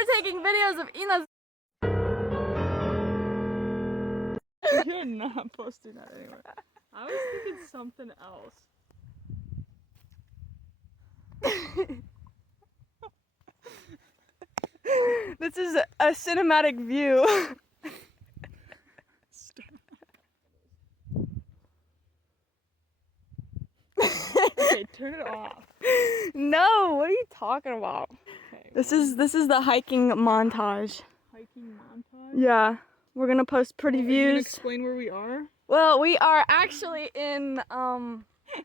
we're taking videos of Ina's. You're not posting that anywhere. I was thinking something else. This is a cinematic view. Okay, turn it off. No, what are you talking about? Okay, This is the hiking montage. hiking montage. Yeah, we're gonna post pretty Are you gonna views. explain where we are? Well, we are actually in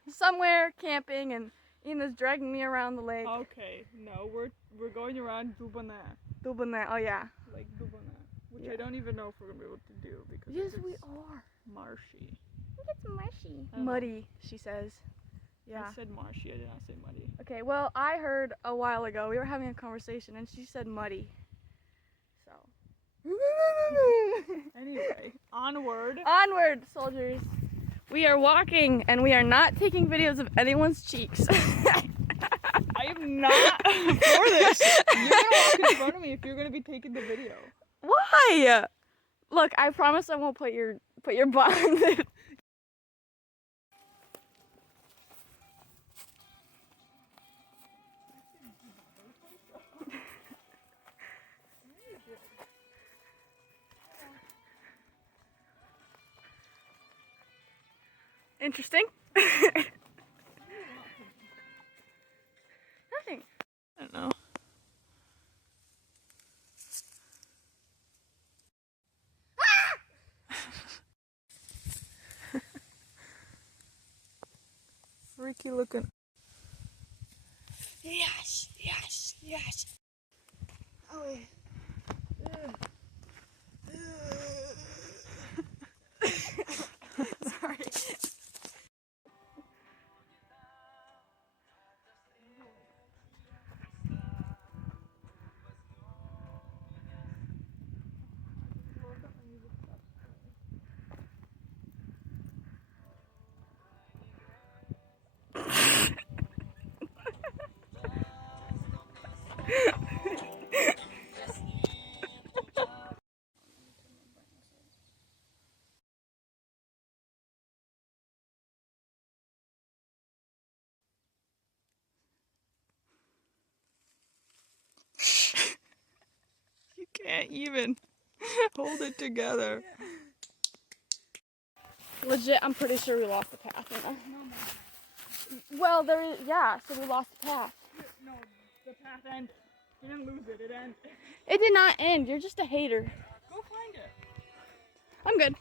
somewhere camping, and Ina's dragging me around the lake. Okay, no, we're going around Dubonnet. Dubonnet, oh yeah. Lake Dubonnet, which Yeah. I don't even know if we're gonna be able to do because Yes, it's we are. marshy. It's mushy. I don't know. Muddy, she says. Yeah. I said marshy, I did not say muddy. Okay, well, I heard a while ago, we were having a conversation, and she said muddy. So. Anyway, onward. Onward, soldiers. We are walking, and we are not taking videos of anyone's cheeks. I am not for this. You're gonna walk in front of me if you're gonna be taking the video. Why? Look, I promise I won't put your butt on it. Interesting. Nothing. I don't know. Freaky looking. Yes, yes, yes. Oh, wait. Sorry. You can't even hold it together. Legit, I'm pretty sure we lost the path. Well, there is, yeah, so we lost the path. No, the path ended. You didn't lose it, it ended. It did not end. You're just a hater. Go find it. I'm good.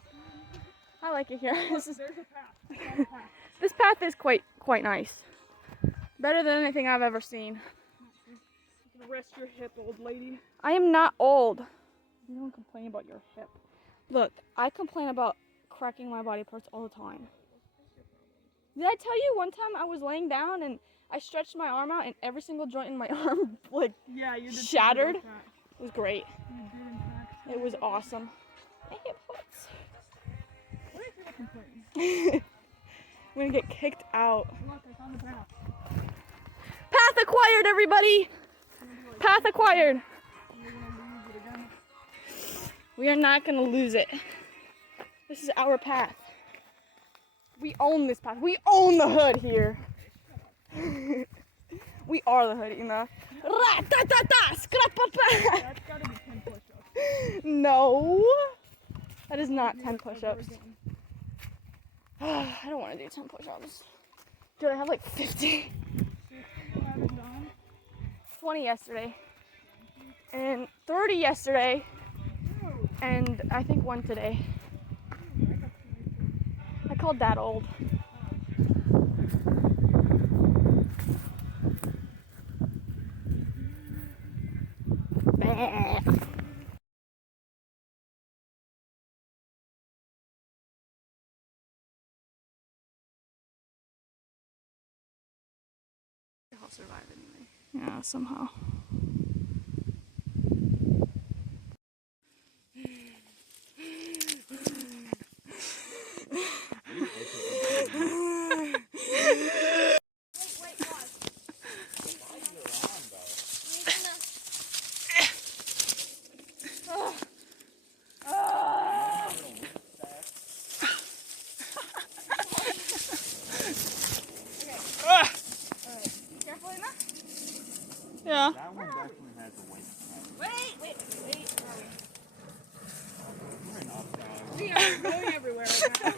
I like it here. Look, there's a path. There's a path. This path is quite nice. Better than anything I've ever seen. You can rest your hip, old lady. I am not old. You don't complain about your hip. Look, I complain about cracking my body parts all the time. Did I tell you one time I was laying down and I stretched my arm out and every single joint in my arm Yeah, you did. shattered? It was great. You did in fact. It was awesome. My hip hurts. Why are you complaining? I'm gonna get kicked out. Look, I found the path. Path acquired, everybody! Path acquired. You're gonna lose it again. We are not gonna lose it. This is our path. We own this path. We own the hood here. We are the hood, Ina. That's gotta be 10 push-ups. No. That is not 10 push-ups. I don't want to do 10 push-ups. Dude, I have like 50. 20 yesterday. And 30 yesterday. And I think 1 today. I called that old. I'll survive anyway. Yeah, somehow. one definitely has a weight. Wait. Where are we? We're in uptown. We are going everywhere right now.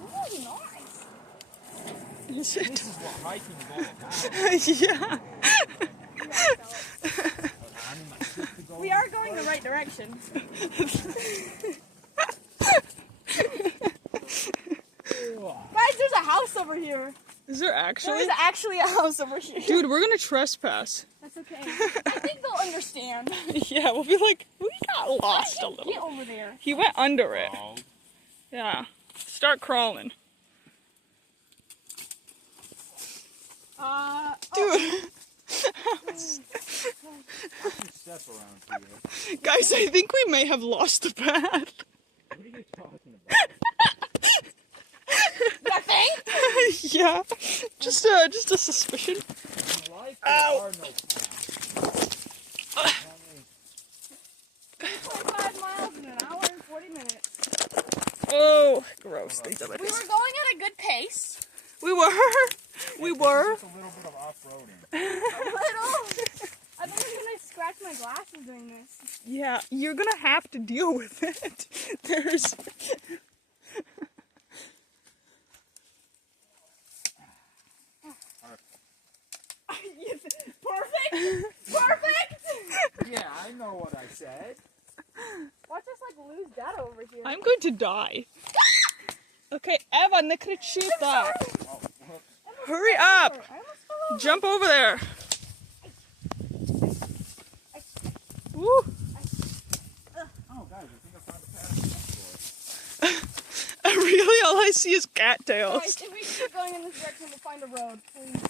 Oh, nice. This is what hiking is all about. Yeah. We are going the right direction. Guys, there's a house over here. Is there actually? There's actually a house over here. Dude, we're gonna trespass. That's okay. I think they'll understand. Yeah, we'll be like, we got lost a Get little. over there. He went under it. Yeah. Start crawling. Dude. Step around here. Guys, I think we may have lost the path. What are you talking about? Nothing? Yeah. Just a suspicion. In life, Ow. there are no paths. 3.5 miles in an hour and 40 minutes. Oh, gross. Things are like We this. were going at a good pace. We were. We were. Just a little bit of off-roading. A little. I think I'm gonna scratch my glasses doing this. Yeah, you're gonna have to deal with it. There's. Perfect! Perfect! Yeah, I know what I said. Watch us like lose data over here. I'm going to die. Okay, Eva, не кричи так. Oh, whoops. Hurry up! I almost fell over. Jump over there. Woo. Oh, guys, I think I found a path. Really, all I see is Guys, cattails. if we keep going in this direction, we'll find a road, please.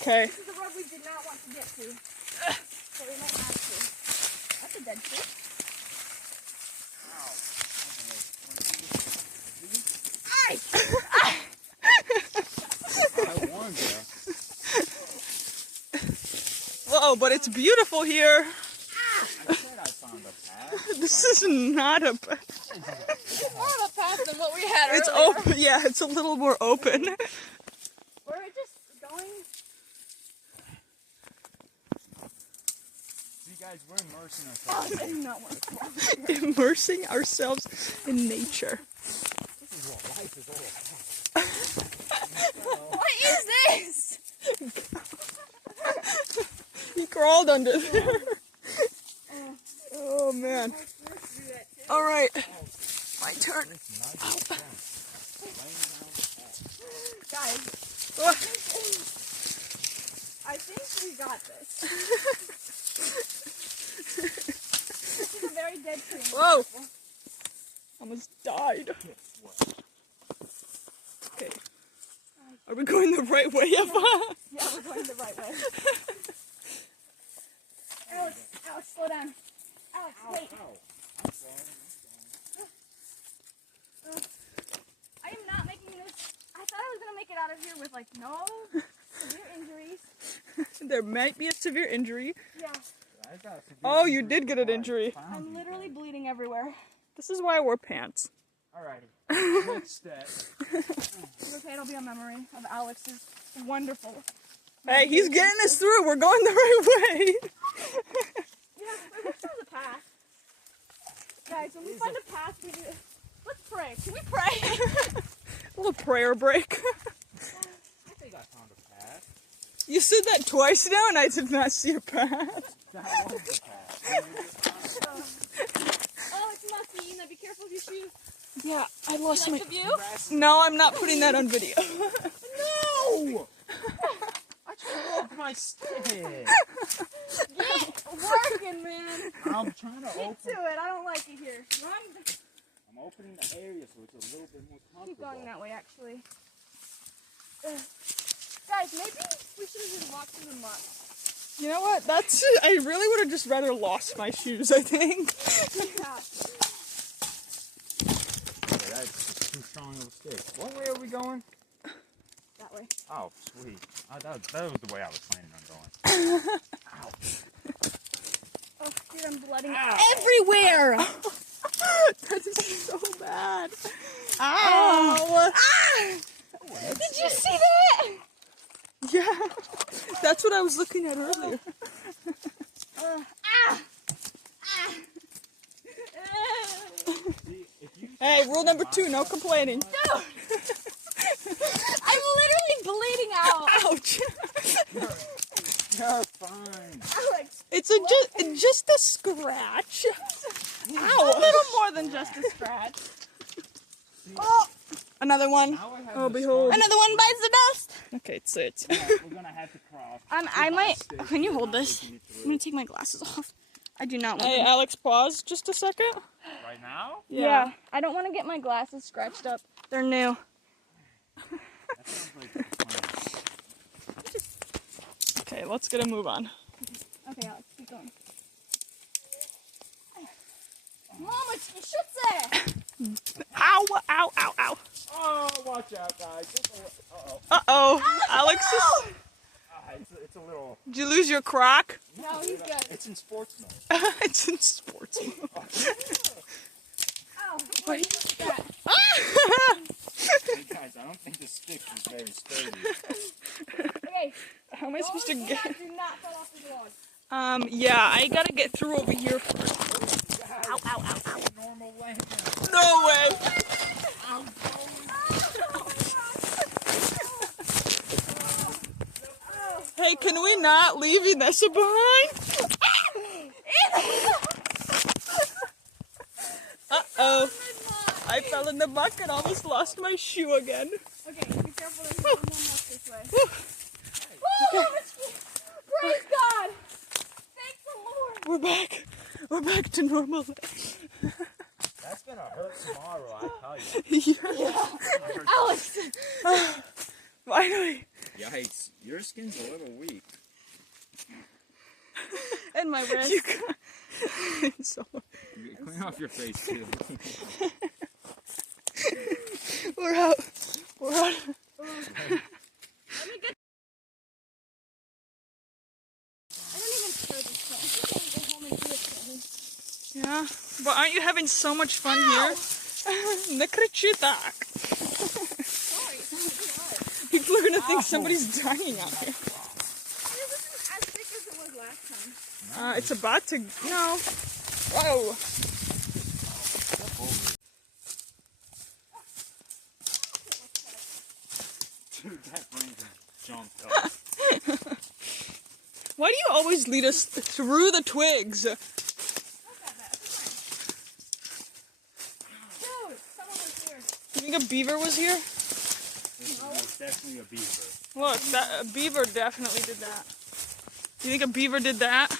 Okay. This is a road we did not want to get to. So we might have to. That's a dead tree. I warned you. Whoa, but it's beautiful here. I said I found a path. This is not a. This is more of a path than what we had It's earlier. open. Yeah, it's a little more open. We're just going. See, guys, we're immersing Oh, ourselves. this is not what it's called. Immersing ourselves in nature. This is what life is all about. What is this? He crawled under there. Oh man. All right, my turn. Guys, Oh, I think we got this. This is a very dead tree. whoa! Almost died. Okay. Are we going the right way, Eva? Yeah, we're going the right way. Alex, slow down. Alex, wait. I am not making this. I thought I was going to make it out of here with, like, no severe injuries. There might be a severe injury. Yeah, Oh, you did get an injury. I'm literally bleeding everywhere. This is why I wore pants. Alrighty. Next step. It's okay, it'll be a memory of Alex's wonderful. Hey, he's getting us through. We're going the right way. Yeah, I wish there was a path. Guys, when we find a path, we do. Let's pray. Can we pray? A little prayer break. I think I found a path. You said that twice now, and I did not see a path. That was the path. Oh, it's messy. Now be careful of your shoes. Yeah, I lost You my. like the view? No, I'm not putting that on video. No! I broke my stick. Get working, man. I'm trying to Get open. to it. I don't like it here. Run. I'm opening the area so it's a little bit more comfortable. Keep going that way, actually. Guys, maybe we should have just walked through the mud. You know what? That's. I really would have just rather lost my shoes, I think. Yeah. Okay, that's too strong of a stick. What way are we going? That way. Oh, sweet. That was the way I was planning on going. Ow. Oh, dude, I'm blooding Ow. everywhere. That is so bad. Ow! Did you see that? Yeah, that's what I was looking at earlier. Hey, rule number 2, no complaining. No! I'm literally bleeding out. Ouch! You're fine. Alex, It's just a scratch. a Ow! little more than just a scratch. Oh, another one. Now I have Oh, the behold. Another one bites the dust. Okay, sit. We're gonna have to cross. I might. Can you hold this? I'm gonna take my glasses off. I do not want Hey, them. Alex, pause just a second. Right now? Yeah, I don't want to get my glasses scratched up. They're new. That sounds like a plan. Okay, let's get a move on. Okay, Alex, keep going. Mama, schütze! Ow, ow, ow, ow. Oh, watch out, guys. Uh-oh. Uh-oh. Alex is... It's a little... Did you lose your croc? No, he's good. It's in sports mode. It's in sports mode. Ow, what is that? Hey, guys, I don't think the stick is very sturdy. Okay, How am I supposed to get... do not fall off the log. Yeah, I gotta get through over here first. Ow, ow, ow, ow. Normal land. No way! I'm going. Hey, can we not leave Inessa behind? Uh-oh. I fell in the bucket, almost lost my shoe again. Okay, be careful. There's one more nest this way. Woo! Praise God! Thank the Lord! We're back to normal. That's gonna hurt tomorrow, I tell you. Yeah. Alex! Finally. Yikes, your skin's a little weak. And my wrist. You got... so... Clean off your face, too. We're out. We're out. Yeah, but aren't you having so much fun here? Не кричи так. People are gonna think somebody's dying out here. This isn't as thick as it was last time. It's about to... No. Whoa. Dude, that brain jumped up. Why do you always lead us through the twigs? Dude, someone was here. You think a beaver was here? This is definitely a beaver. Look, a beaver definitely did that. You think a beaver did that?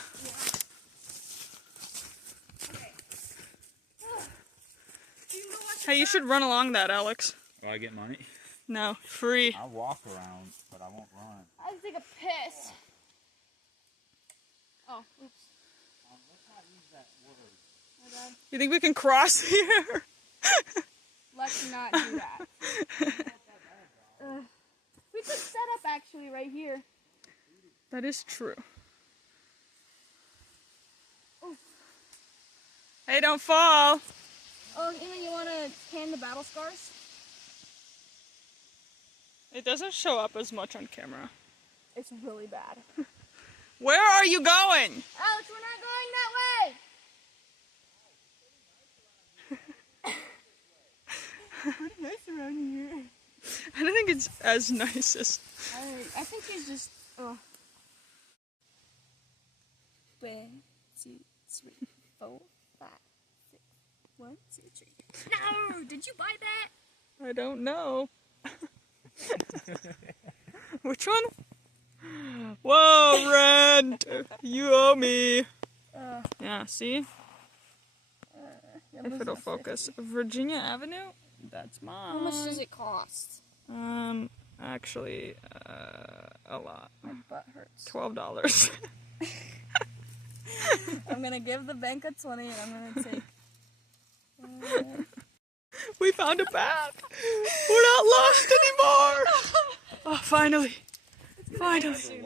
Hey, you should run along that, Alex. Oh, I get money? No, free. I'll walk around, but I won't run. I have to take a piss. Oh, oops. Let's not use that word. My bad. You think we can cross here? Let's not do that. We could set up actually right here. That is true. Oh. Hey, don't fall. Oh, Emma, you want to tan the battle scars? It doesn't show up as much on camera. It's really bad. Where are you going? Alex, we're not going that way! Nice around here. I don't think it's as nice as... I think he's just... Oh. 1, 2, 3, 4, 5, 6. 1, 2, 3. No! Did you buy that? I don't know. Which one? Whoa, rent! You owe me. Yeah, see? If it'll focus. Virginia Avenue? That's mine. How much does it cost? Actually, a lot. My butt hurts. $12. I'm gonna give the bank a 20 and I'm gonna take... We found a path. We're not lost anymore. Oh, finally. Finally.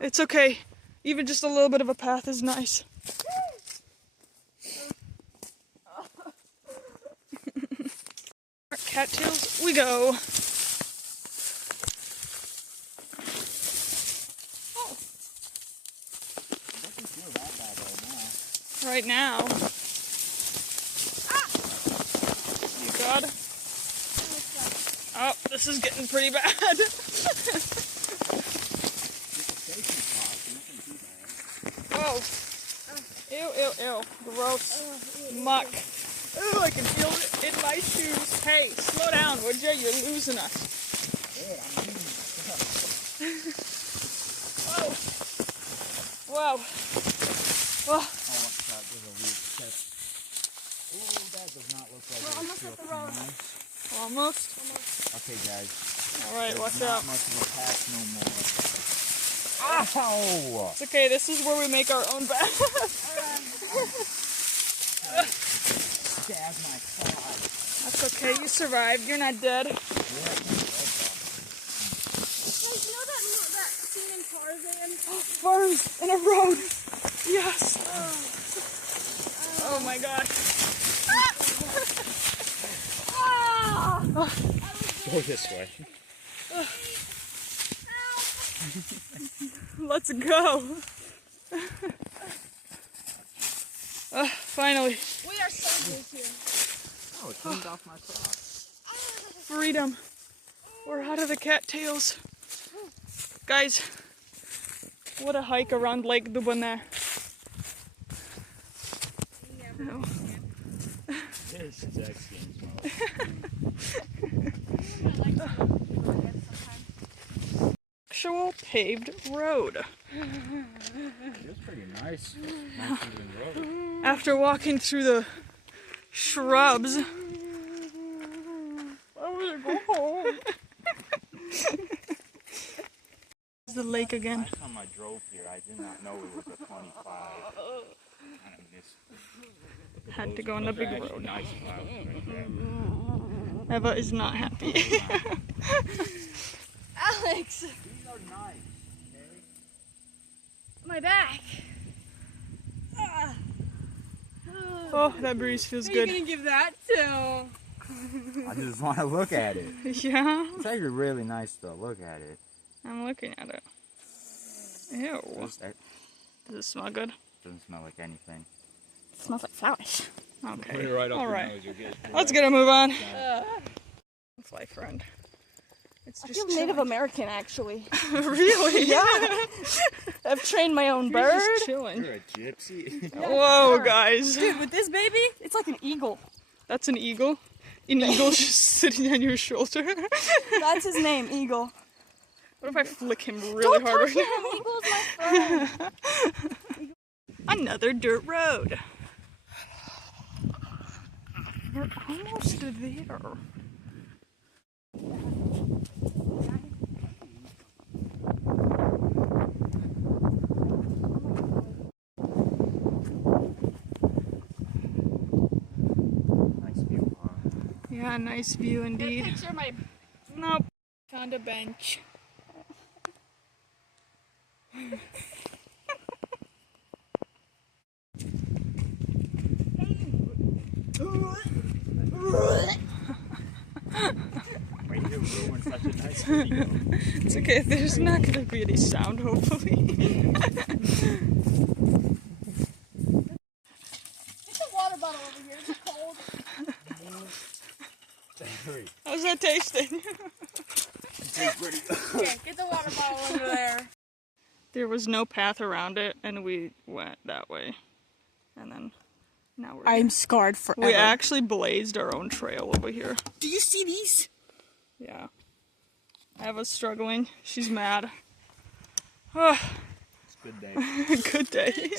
It's okay. Even just a little bit of a path is nice. cattails we go. Oh. Doesn't feel that bad Right now. Ah! You God. Oh, this is getting pretty bad. Oh. Ew, ew, ew. Gross. Muck. Ooh, I can feel it in my shoes. Hey, slow down, would you? You're losing us. Whoa. Whoa. Whoa. Oh, what's that? There's a weird step. Oh, that does not look like We're almost at the road. Almost. Okay, guys. All right, watch Not out. much of a path no more. Ow! It's okay, this is where we make our own bath. Stab my side. That's okay, you survived. You're not dead. Like, you know that scene in Tarzan? Ferns in a road. Yes. Oh my God. Go this way. Let's go. Finally. We are soldiers here. Oh, it cleaned off my socks. Freedom. We're out of the cattails. Guys, what a hike around Lake Dubonnet. Oh. This is excellent. Actual paved road. It's pretty nice. Nice even road. After walking through the shrubs. I want to go home. The lake again. Last time I drove here, I did not know it was a 25. Kind of missed. Had to go on the big Those are road. Nice clouds right there. Eva is not happy. Alex, These are nice, okay? my back. Oh, that breeze feels What are you good. gonna give that to? I just want to look at it. Yeah, It's actually really nice to look at it. I'm looking at it. Ew. That Does it smell good? doesn't smell like anything. It smells like flowers. Okay. Right up All your right. nose, you'll get it. Let's get a move on. Fly friend. It's I just feel Native chilling. American, actually. Really? Yeah. I've trained my own You're bird. just chilling. You're a gypsy. Whoa, guys. Dude, with this baby, it's like an eagle. That's an eagle. An eagle just sitting on your shoulder. That's his name, Eagle. What if I flick him really Don't hard touch right him. now? Eagle's my friend. Another dirt road. We're almost there. Nice view, huh? Yeah, nice view indeed. Picture my. Nope. Found a bench. Way to ruin such a nice video. It's okay, there's not gonna be any sound, hopefully. Get the water bottle over here. It's cold. Hurry. How's that tasting? Here, get the water bottle over there. There was no path around it, and we went that way. And then, now we're I'm here. scarred forever. We actually blazed our own trail over here. Do you see these? Yeah. Eva's struggling. She's mad. Ah, It's a good day. good day.